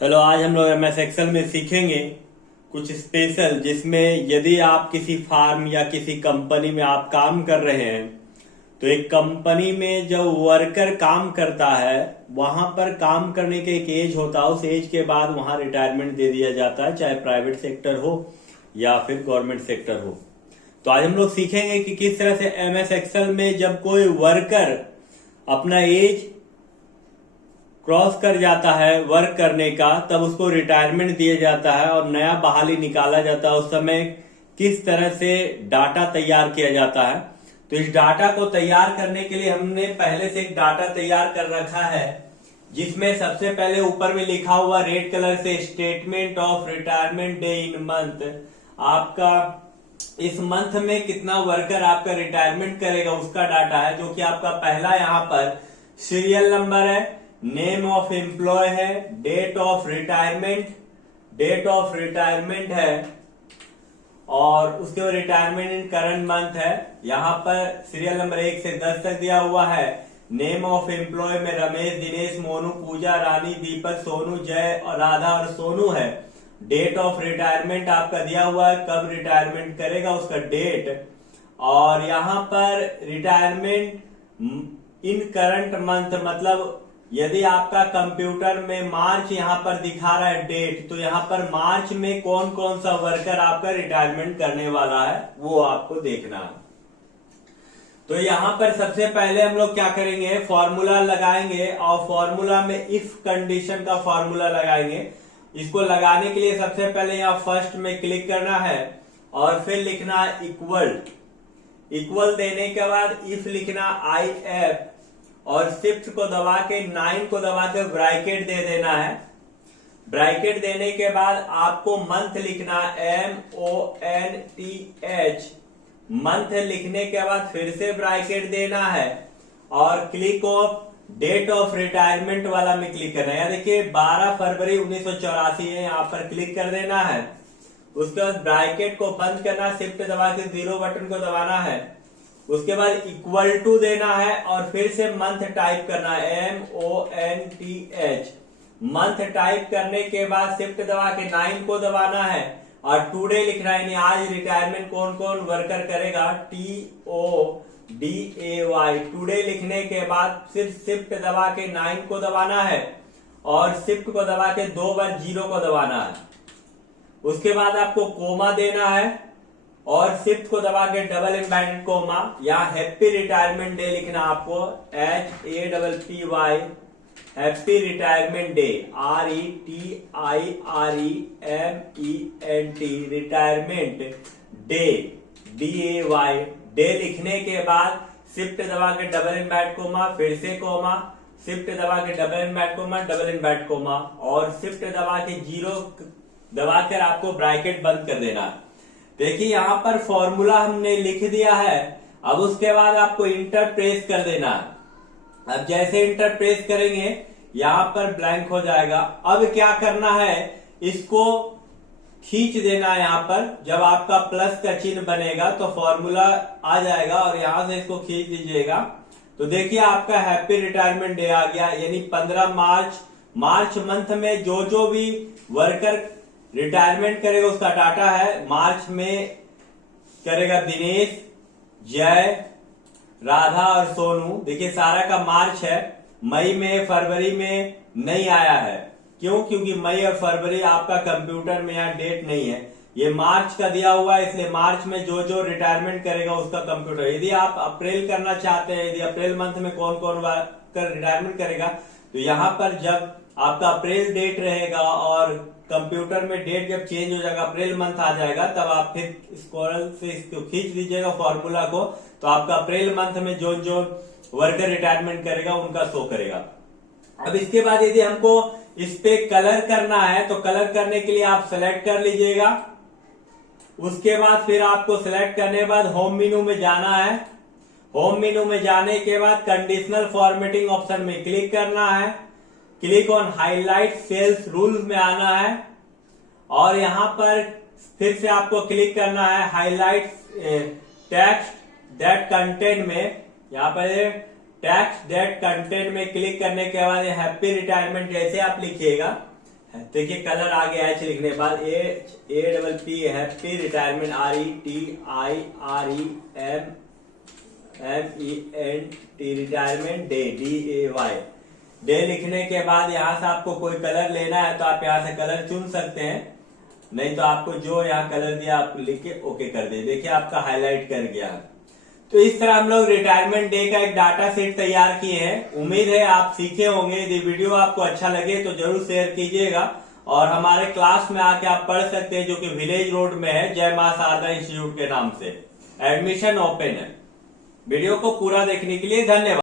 Hello, आज हम लोग एमएस एक्सेल में सीखेंगे कुछ स्पेशल, जिसमें यदि आप किसी फार्म या किसी कंपनी में आप काम कर रहे हैं तो एक कंपनी में जो वर्कर काम करता है वहां पर काम करने के एक एज होता है। उस एज के बाद वहां रिटायरमेंट दे दिया जाता है, चाहे प्राइवेट सेक्टर हो या फिर गवर्नमेंट सेक्टर हो। तो आज हम लोग सीखेंगे कि किस तरह से एमएस एक्सेल में जब कोई वर्कर अपना एज क्रॉस कर जाता है वर्क करने का, तब उसको रिटायरमेंट दिया जाता है और नया बहाली निकाला जाता है। उस समय किस तरह से डाटा तैयार किया जाता है, तो इस डाटा को तैयार करने के लिए हमने पहले से एक डाटा तैयार कर रखा है, जिसमें सबसे पहले ऊपर में लिखा हुआ रेड कलर से statement of retirement day in month. आपका इस मंथ में कितना वर्कर आपका रिटायरमेंट करेगा उसका डाटा है, जो कि आपका पहला यहाँ पर सीरियल नंबर है, नेम ऑफ एम्प्लॉय है, डेट ऑफ रिटायरमेंट है और उसके बाद रिटायरमेंट इन करंट मंथ है। यहाँ पर सीरियल नंबर 1 से 10 तक दिया हुआ है। नेम ऑफ एम्प्लॉय में रमेश, दिनेश, मोनू, पूजा, रानी, दीपक, सोनू, जय और राधा और सोनू है। डेट ऑफ रिटायरमेंट आपका दिया हुआ है, कब रिटायरमेंट करेगा उसका डेट। और यहाँ पर रिटायरमेंट इन करंट मंथ, मतलब यदि आपका कंप्यूटर में मार्च यहाँ पर दिखा रहा है डेट, तो यहाँ पर मार्च में कौन कौन सा वर्कर आपका रिटायरमेंट करने वाला है वो आपको देखना है। तो यहाँ पर सबसे पहले हम लोग क्या करेंगे, फॉर्मूला लगाएंगे और फॉर्मूला में इफ कंडीशन का फॉर्मूला लगाएंगे। इसको लगाने के लिए सबसे पहले यहाँ फर्स्ट में क्लिक करना है और फिर लिखना है इक्वल देने के बाद इफ लिखना IF और शिफ्ट को दबा के 9 को दबा के ब्रैकेट दे देना है। ब्रैकेट देने के बाद आपको मंथ लिखना MONTH। मंथ लिखने के बाद फिर से ब्रैकेट देना है और click of date of retirement वाला में क्लिक करना है। देखिए 12 फरवरी 1984 है, यहाँ पर क्लिक कर देना है। उसके बाद ब्रैकेट को बंद करना, शिफ्ट दबा के 0 बटन को दबाना है। उसके बाद इक्वल टू देना है और फिर से मंथ टाइप करना है MONTH। मंथ टाइप करने के बाद शिफ्ट दबा के 9 को दबाना है और टुडे लिखना है, यानी आज रिटायरमेंट कौन कौन वर्कर करेगा, TODAY। टुडे लिखने के बाद सिर्फ शिफ्ट दबा के 9 को दबाना है और शिफ्ट को दबा के 2 बार 0 को दबाना है। उसके बाद आपको कोमा देना है और शिफ्ट को दबा के डबल इन्वर्टेड कोमा, यहाँ हैप्पी रिटायरमेंट डे लिखना आपको, HAPPY, happy retirement day, RETIREMENT, retirement day, DAY। Day लिखने के बाद शिफ्ट दबा के डबल इन्वर्टेड कोमा, फिर से कोमा, शिफ्ट दबा के double inverted coma, double inverted coma और शिफ्ट दबा के 0 दबाकर आपको ब्रैकेट बंद कर देना है। देखिए यहाँ पर फॉर्मूला हमने लिख दिया है। अब उसके बाद आपको इंटर प्रेस कर देना है। अब जैसे इंटर प्रेस करेंगे यहाँ पर ब्लैंक हो जाएगा। अब क्या करना है, इसको खींच देना है। यहाँ पर जब आपका प्लस का चिन्ह बनेगा तो फॉर्मूला आ जाएगा और यहां से इसको खींच दीजिएगा। तो देखिए आपका हैप्पी रिटायरमेंट डे आ गया, यानी 15 मार्च मंथ में जो भी वर्कर रिटायरमेंट करेगा उसका डाटा है। मार्च में करेगा दिनेश, जय, राधा और सोनू। देखिए सारा का मार्च है। मई में फरवरी में नहीं आया है, क्यों? क्योंकि मई और फरवरी आपका कंप्यूटर में यहाँ डेट नहीं है, ये मार्च का दिया हुआ है, इसलिए मार्च में जो रिटायरमेंट करेगा उसका कंप्यूटर। यदि आप अप्रैल करना चाहते हैं, यदि अप्रैल मंथ में कौन कौन वर्कर रिटायरमेंट करेगा, तो यहाँ पर जब आपका अप्रैल डेट रहेगा और कंप्यूटर में डेट जब चेंज हो जाएगा, अप्रैल मंथ आ जाएगा, तब आप फिर स्क्रॉल से इसको खींच दीजिएगा फॉर्मूला को, तो आपका अप्रैल मंथ में जो वर्कर रिटायरमेंट करेगा उनका शो करेगा। अब इसके बाद यदि हमको इस पे कलर करना है, तो कलर करने के लिए आप सेलेक्ट कर लीजिएगा। उसके बाद फिर आपको सेलेक्ट करने के बाद होम मेनू में जाना है। होम मेनू में जाने के बाद कंडीशनल फॉर्मेटिंग ऑप्शन में क्लिक करना है। Click on highlight cells rules में आना है और यहां पर फिर से आपको क्लिक करना है हाईलाइट टेक्स्ट दैट कंटेंट में। यहाँ पर टैक्स डेट कंटेंट में क्लिक करने के बाद हैप्पी रिटायरमेंट जैसे आप लिखिएगा, देखिए कलर आ गया एच लिखने के बाद APP happy retirement RETIREMENT retirement DAY day लिखने के बाद यहाँ से आपको कोई कलर लेना है तो आप यहाँ से कलर चुन सकते हैं, नहीं तो आपको जो यहाँ कलर दिया आप लिख के ओके कर दे। देखिए आपका हाईलाइट कर गया। तो इस तरह हम लोग रिटायरमेंट डे का एक डाटा सेट तैयार किए हैं। उम्मीद है आप सीखे होंगे। यदि वीडियो आपको अच्छा लगे तो जरूर शेयर कीजिएगा और हमारे क्लास में आके आप पढ़ सकते हैं, जो कि विलेज रोड में है, जय मां शारदा इंस्टीट्यूट के नाम से। एडमिशन ओपन है। वीडियो को पूरा देखने के लिए धन्यवाद।